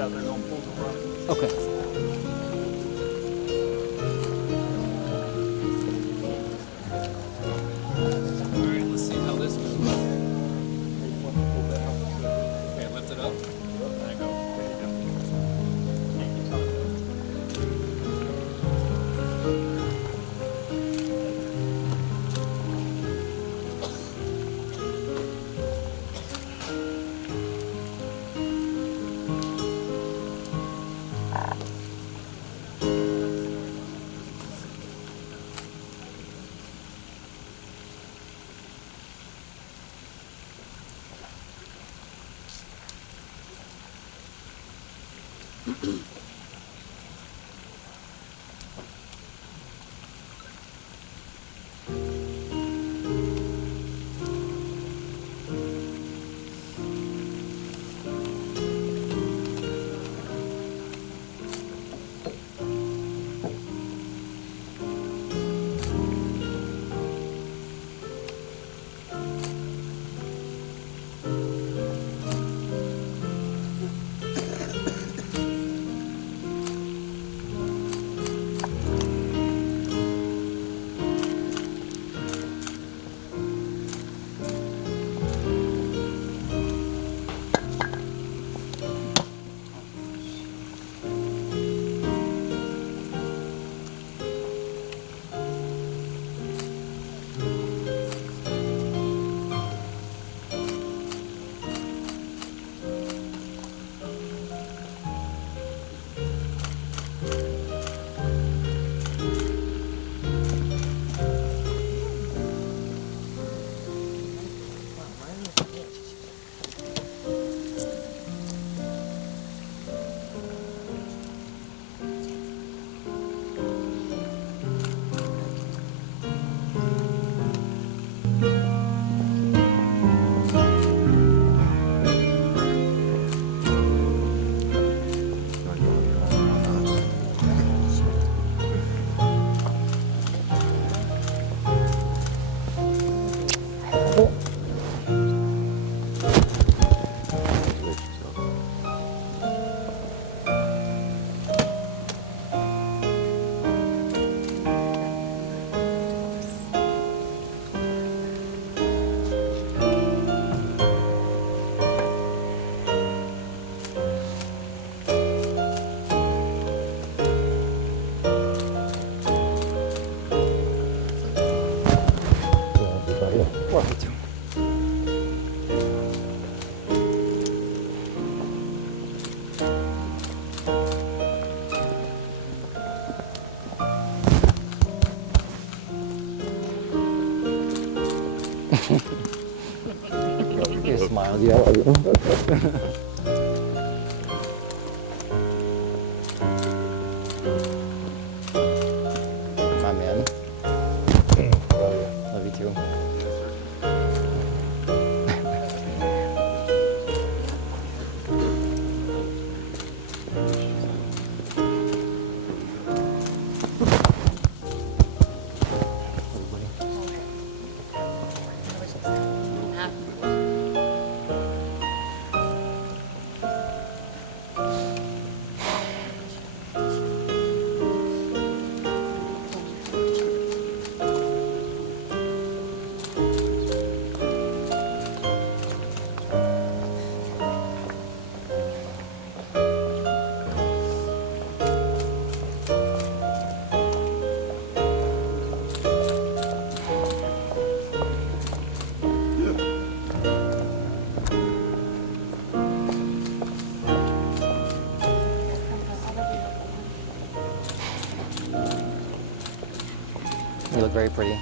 out there going pull the run. Okay. All right, let's see how this goes. Okay, lift it up. There you go. You smiled, yeah. My man. Love you too. You look very pretty.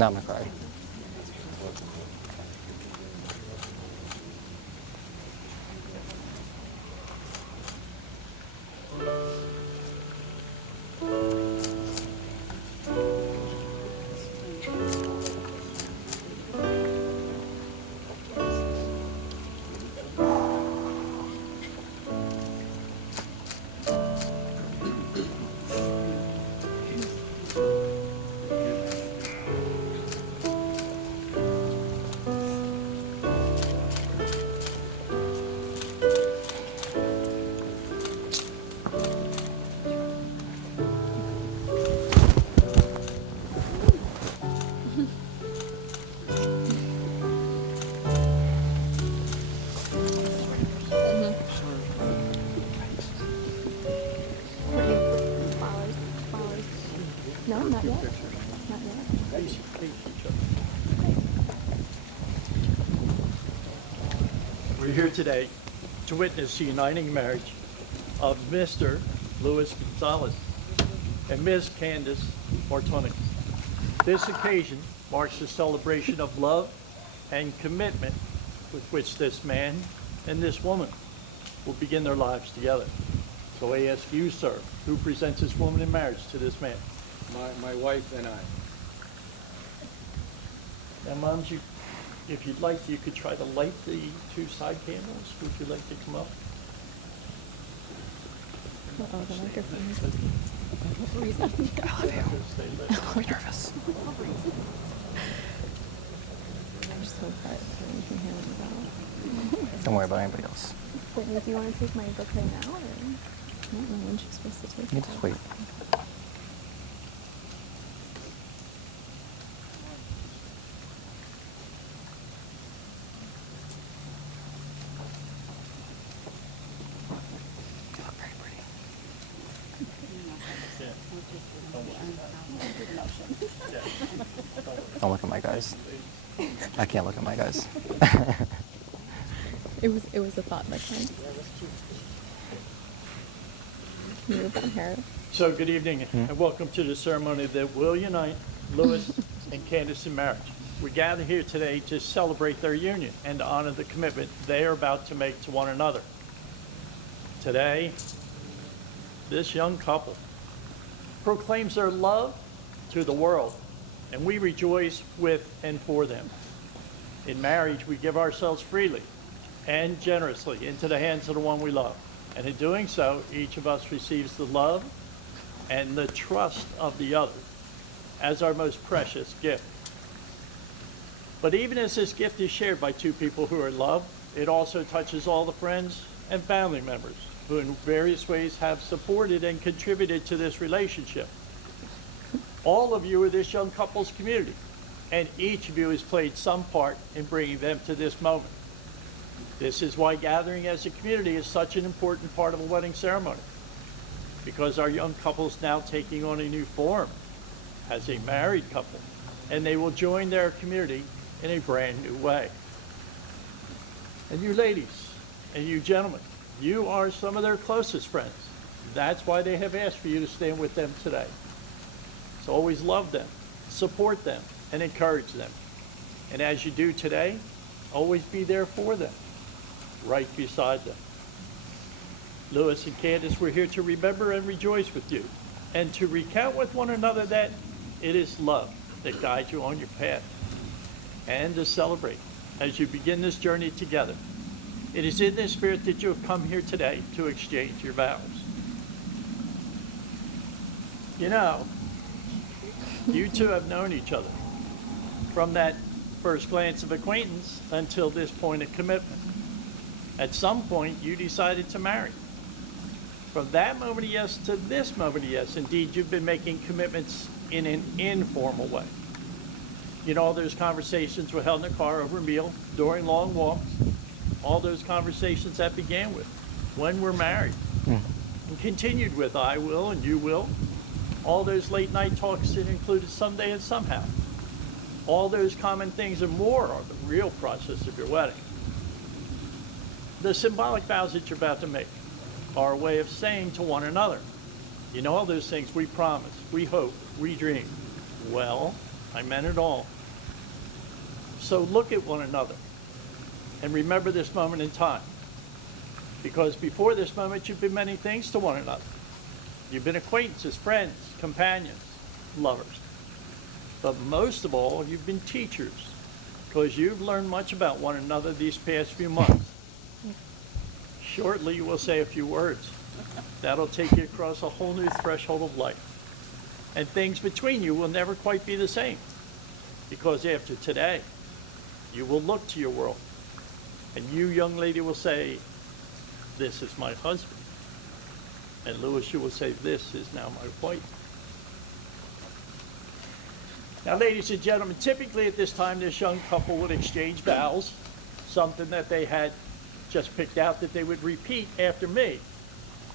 Now I'm gonna cry. Flowers. No, not yet. Not yet. We're here today to witness the uniting marriage of Mr. Luis Gonzalez and Ms. Candice Oct. This occasion marks the celebration of love and commitment with which this man and this woman will begin their lives together. So I ask you, sir, who presents this woman in marriage to this man? My wife and I. And moms, if you'd like, you could try to light the two side candles. Would you like to come up? Uh-oh, the microphone is reason. I'm nervous. I'm so far you can hear me well. Don't worry about anybody else. Wait, do you want to take my bouquet now, or I don't know when she's supposed to take You it. just wait. You look very pretty. Don't look at my guys. I can't look at my guys. It was a thought that kind. You have brown hair. So good evening and welcome to the ceremony that will unite Luis and Candice in marriage. We gather here today to celebrate their union and to honor the commitment they are about to make to one another. Today, this young couple proclaims their love to the world, and we rejoice with and for them. In marriage, we give ourselves freely and generously into the hands of the one we love. And in doing so, each of us receives the love and the trust of the other as our most precious gift. But even as this gift is shared by two people who are in love, it also touches all the friends and family members who in various ways have supported and contributed to this relationship. All of you are this young couple's community, and each of you has played some part in bringing them to this moment. This is why gathering as a community is such an important part of a wedding ceremony, because our young couple is now taking on a new form as a married couple, and they will join their community in a brand new way. And you ladies and you gentlemen, you are some of their closest friends. That's why they have asked for you to stand with them today. So always love them, support them, and encourage them. And as you do today, always be there for them, right beside them. Luis and Candice, we're here to remember and rejoice with you, and to recount with one another that it is love that guides you on your path, and to celebrate as you begin this journey together. It is in this spirit that you have come here today to exchange your vows. You know, you two have known each other from that first glance of acquaintance until this point of commitment. At some point, you decided to marry. From that moment of yes to this moment of yes, indeed, you've been making commitments in an informal way. You know, all those conversations were held in the car over a meal, during long walks, all those conversations that began with when we're married, and continued with I will and you will, all those late night talks that included someday and somehow. All those common things and more are the real process of your wedding. The symbolic vows that you're about to make are a way of saying to one another, you know, all those things we promise, we hope, we dream. Well, I meant it all. So look at one another and remember this moment in time. Because before this moment, you've been many things to one another. You've been acquaintances, friends, companions, lovers. But most of all, you've been teachers, because you've learned much about one another these past few months. Shortly, you will say a few words. That'll take you across a whole new threshold of life. And things between you will never quite be the same, because after today, you will look to your world, and you, young lady, will say, "This is my husband." And Louis, you will say, "This is now my wife." Now, ladies and gentlemen, typically at this time, this young couple would exchange vows, something that they had just picked out that they would repeat after me.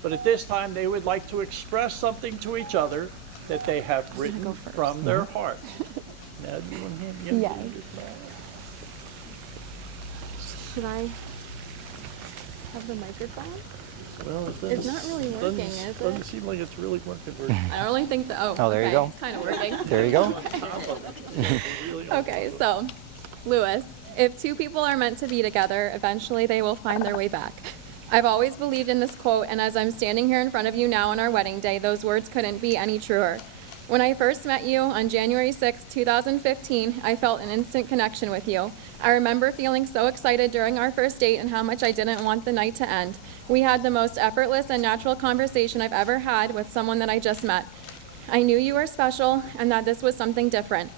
But at this time, they would like to express something to each other that they have written from their heart. Now, do you want to hand me Yes. a Should I have the microphone? Well, it It's not really working, is it? Doesn't seem like it's really working. I don't really think that. Oh, there you go. It's kind of working. There you go. Okay, so, Louis, if two people are meant to be together, eventually they will find their way back. I've always believed in this quote, and as I'm standing here in front of you now on our wedding day, those words couldn't be any truer. When I first met you on January 6, 2015, I felt an instant connection with you. I remember feeling so excited during our first date and how much I didn't want the night to end. We had the most effortless and natural conversation I've ever had with someone that I just met. I knew you were special and that this was something different.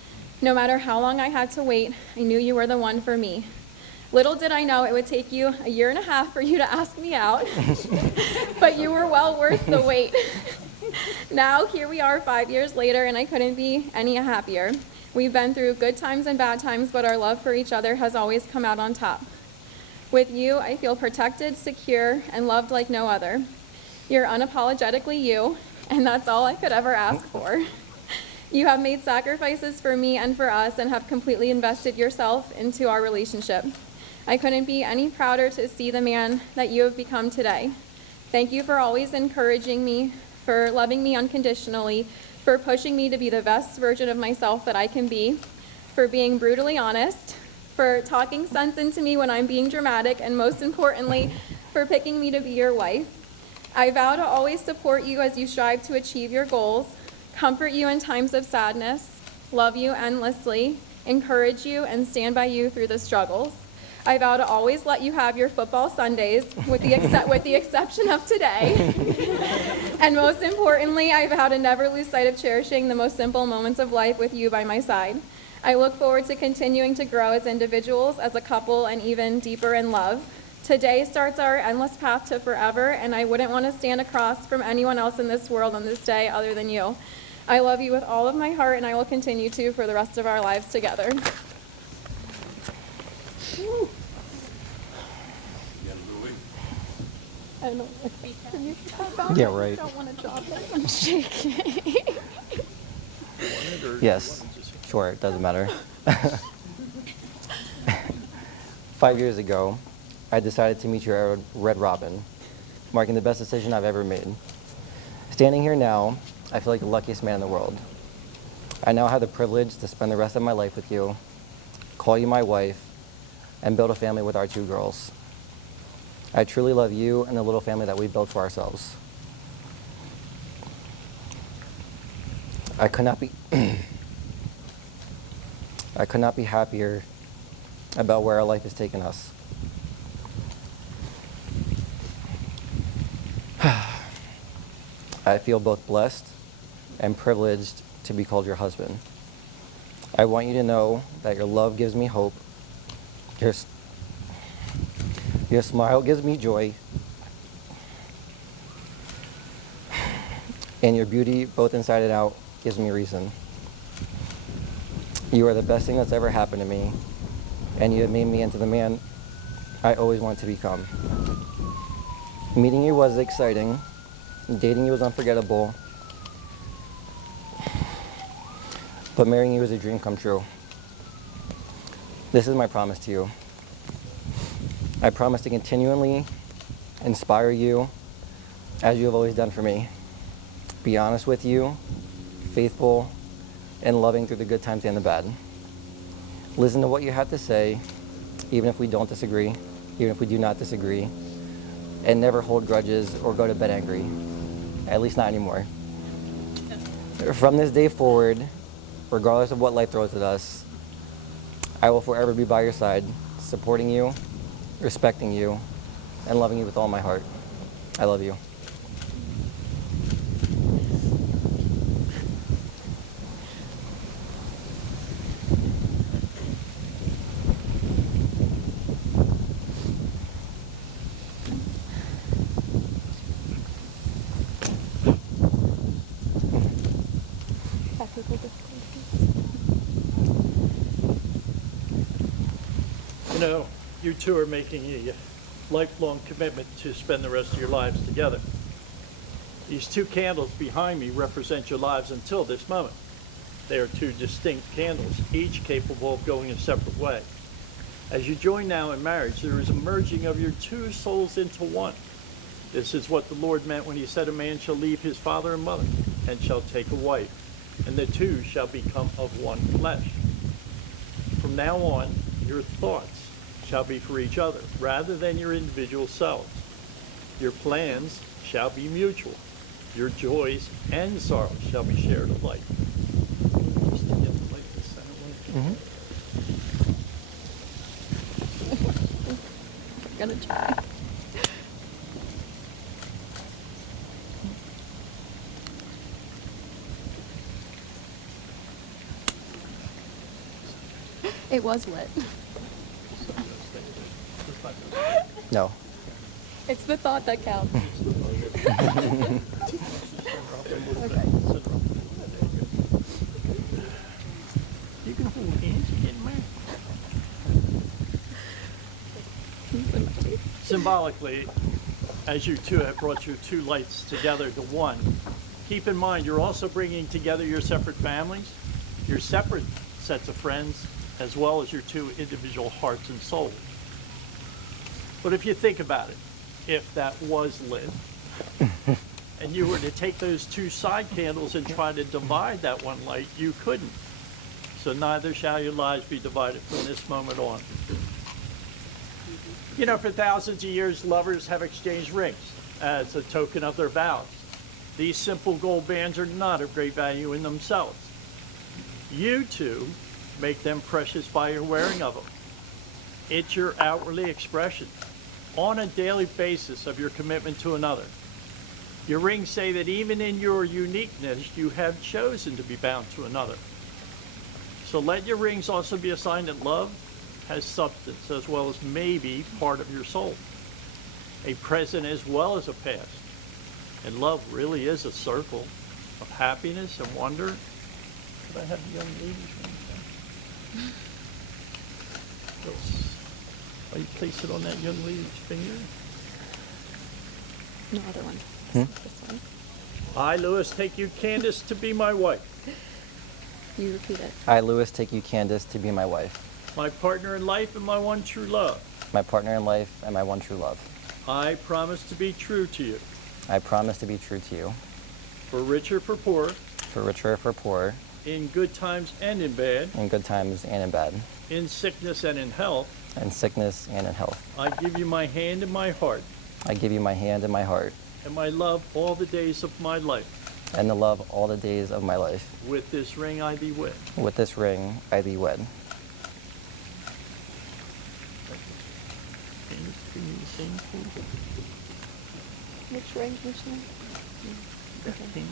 No matter how long I had to wait, I knew you were the one for me. Little did I know it would take you a year and a half for you to ask me out, but you were well worth the wait. Now, here we are 5 years later, and I couldn't be any happier. We've been through good times and bad times, but our love for each other has always come out on top. With you, I feel protected, secure, and loved like no other. You're unapologetically you, and that's all I could ever ask for. You have made sacrifices for me and for us and have completely invested yourself into our relationship. I couldn't be any prouder to see the man that you have become today. Thank you for always encouraging me, for loving me unconditionally, for pushing me to be the best version of myself that I can be, for being brutally honest, for talking sense into me when I'm being dramatic, and most importantly, for picking me to be your wife. I vow to always support you as you strive to achieve your goals, comfort you in times of sadness, love you endlessly, encourage you, and stand by you through the struggles. I vow to always let you have your football Sundays, with the exception of today. And most importantly, I vow to never lose sight of cherishing the most simple moments of life with you by my side. I look forward to continuing to grow as individuals, as a couple, and even deeper in love. Today starts our endless path to forever, and I wouldn't want to stand across from anyone else in this world on this day other than you. I love you with all of my heart, and I will continue to for the rest of our lives together. I don't know. Can you keep that down? Yeah, right. I don't want to drop it. I'm shaking. Yes, sure, it doesn't matter. 5 years ago, I decided to meet you at Red Robin, marking the best decision I've ever made. Standing here now, I feel like the luckiest man in the world. I now have the privilege to spend the rest of my life with you, call you my wife, and build a family with our 2 girls. I truly love you and the little family that we built for ourselves. I could not be happier about where our life has taken us. I feel both blessed and privileged to be called your husband. I want you to know that your love gives me hope, your smile gives me joy, and your beauty, both inside and out, gives me reason. You are the best thing that's ever happened to me, and you have made me into the man I always wanted to become. Meeting you was exciting, dating you was unforgettable, but marrying you is a dream come true. This is my promise to you. I promise to continually inspire you as you have always done for me. Be honest with you, faithful, and loving through the good times and the bad. Listen to what you have to say, even if we don't disagree, even if we do not disagree, and never hold grudges or go to bed angry, at least not anymore. From this day forward, regardless of what life throws at us, I will forever be by your side, supporting you, respecting you, and loving you with all my heart. I love you. You know, you two are making a lifelong commitment to spend the rest of your lives together. These two candles behind me represent your lives until this moment. They are two distinct candles, each capable of going a separate way. As you join now in marriage, there is a merging of your two souls into one. This is what the Lord meant when he said, a man shall leave his father and mother and shall take a wife, and the two shall become of one flesh. From now on, your thoughts shall be for each other rather than your individual selves. Your plans shall be mutual. Your joys and sorrows shall be shared alike. Gonna try. It was lit. No. It's the thought that counts. You can hold hands again, man. Symbolically, as you two have brought your two lights together to one, keep in mind you're also bringing together your separate families, your separate sets of friends, as well as your two individual hearts and souls. But if you think about it, if that was lit, and you were to take those two side candles and try to divide that one light, you couldn't. So neither shall your lives be divided from this moment on. You know, for thousands of years, lovers have exchanged rings as a token of their vows. These simple gold bands are not of great value in themselves. You two make them precious by your wearing of them. It's your outwardly expression on a daily basis of your commitment to another. Your rings say that even in your uniqueness, you have chosen to be bound to another. So let your rings also be a sign that love has substance as well as maybe part of your soul, a present as well as a past. And love really is a circle of happiness and wonder. Could I have the young ladies ring? Oh, you place it on that young lady's finger? No other one. Hmm? This one. I, Louis, take you, Candice, to be my wife, You repeat it. I, Louis, take you, Candice, to be my wife, my partner in life and my one true love. my partner in life and my one true love. I promise to be true to you, I promise to be true to you, for richer, for poor, for richer or for poor, in good times and in bad, in good times and in bad, in sickness and in health. in sickness and in health. I give you my hand and my heart, I give you my hand and my heart, and my love all the days of my life. and the love all the days of my life. With this ring I thee wed. With this ring I thee wed. Can you give me the same please? Which ring? Which one? That thing.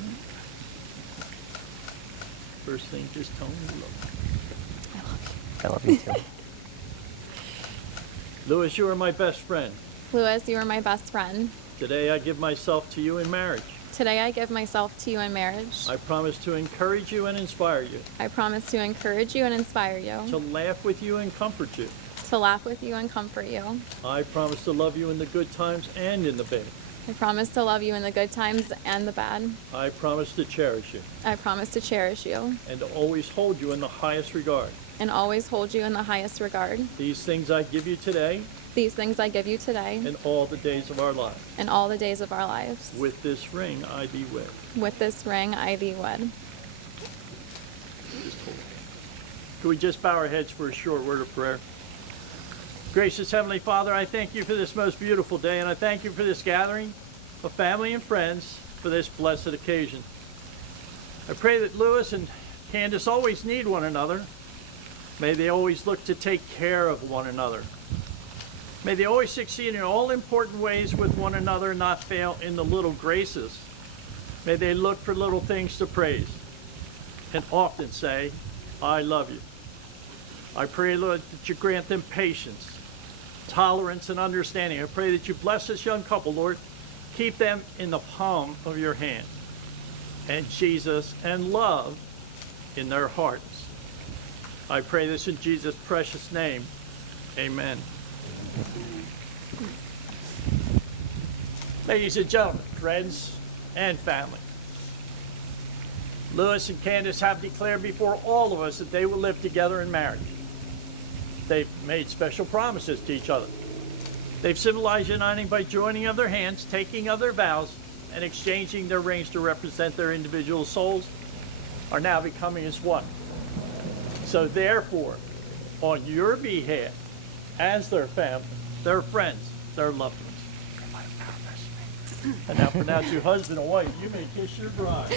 First thing, just tell me you love me. I love you too. Louis, you are my best friend. Louis, you are my best friend. Today I give myself to you in marriage. Today I give myself to you in marriage. I promise to encourage you and inspire you, I promise to encourage you and inspire to you, laugh with you and comfort you. to laugh with you and comfort you. I promise to love you in the good times and in the bad. I promise to love you in the good times and the bad. I promise to cherish you I promise to cherish you and to always hold you in the highest regard. and always hold you in the highest regard. These things I give you today These things I give you today and all the days of our lives. and all the days of our lives. With this ring I thee wed. With this ring I thee wed. Can we just bow our heads for a short word of prayer? Gracious Heavenly Father, I thank you for this most beautiful day, and I thank you for this gathering of family and friends for this blessed occasion. I pray that Luis and Candice always need one another. May they always look to take care of one another. May they always succeed in all important ways with one another and not fail in the little graces. May they look for little things to praise and often say, I love you. I pray, Lord, that you grant them patience, tolerance, and understanding. I pray that you bless this young couple, Lord. Keep them in the palm of your hand. And Jesus and love in their hearts. I pray this in Jesus' precious name. Amen. Ladies and gentlemen, friends and family, Luis and Candice have declared before all of us that they will live together in marriage. They've made special promises to each other. They've symbolized uniting by joining of their hands, taking of their vows, and exchanging their rings to represent their individual souls, are now becoming as one. So therefore, on your behalf, as their family, their friends, their loved ones. And now for now, to husband and wife, you may kiss your bride.